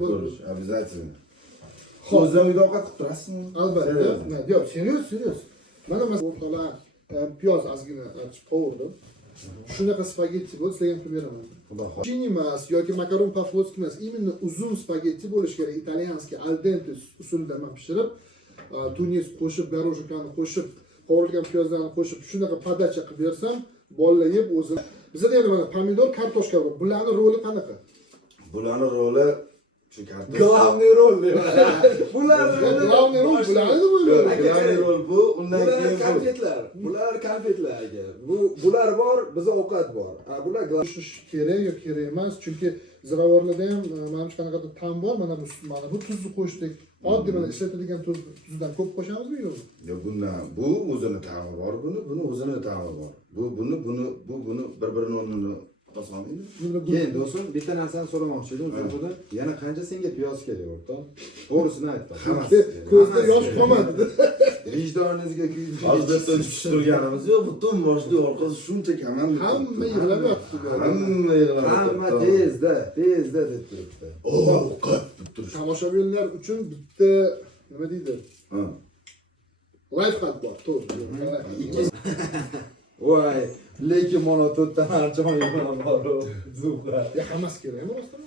Ko'rish, обязательно. O'zing uyda ovqat qilib turasizmi? Albatta. Yo'q, serios. Mana masalan, o'rtalar piyoz ozgina qovurdim. Shunaqa spagetti bo'lsa, sizlarga ham qilib beraman. Xudo xohlasa. Chini emas yoki makaron по-флотски emas, именно uzun spagetti bo'lishi kerak. Italyanskiy al dente usulida men pishirib, tunis qo'shib, garojkani qo'shib, qovurilgan piyozlarni qo'shib, shunaqa podacha qilib bersam, bolalar yeb o'zi. Bizda yana mana pomidor, kartoshka bor. Bularning roli qanaqa? Bularning roli shu kartoshka. Главный rol. Главный rol bularni Glavniy rol bu, undan keyin konfetlar. Bular konfetlar aka. Bular bor, bizda ovqat bor. Bular Tushish kerak yo kerak emas, chunki ziravorlarda ham mana shu qanaqadir ta'm bor. Mana bu tuzni qo'shdik. Oddiy mana ishlatilgan tuzdan ko'p qo'shamizmi yo'qmi? Yo'q, bu o'zini ta'mi bor, buni o'zini ta'mi bor. Buni bir-birini o'rnini oson. keyin do'stim bitta narsani so'ramoqchi edim o'zimdan. Yana qancha senga piyoz kerak o'rtoq? To'g'risini aytdim. Ko'zda yosh qolmadi. Vijdoningizga kuyib. Albatta tushtirganimiz yo'q, butun boshli orqasi shuncha kaman. Hamma yig'lab yotibdi. Hamma yig'lab. Hamma tezda deb turibdi. Ovqat bitirish. Tomoshabinlar uchun bitta nima deydi? Ha. Life hack bor, to'g'ri. Voy, lekin mana to'rtdan archon yomon bor. Zuhra. Hammasi kerakmi rostdan?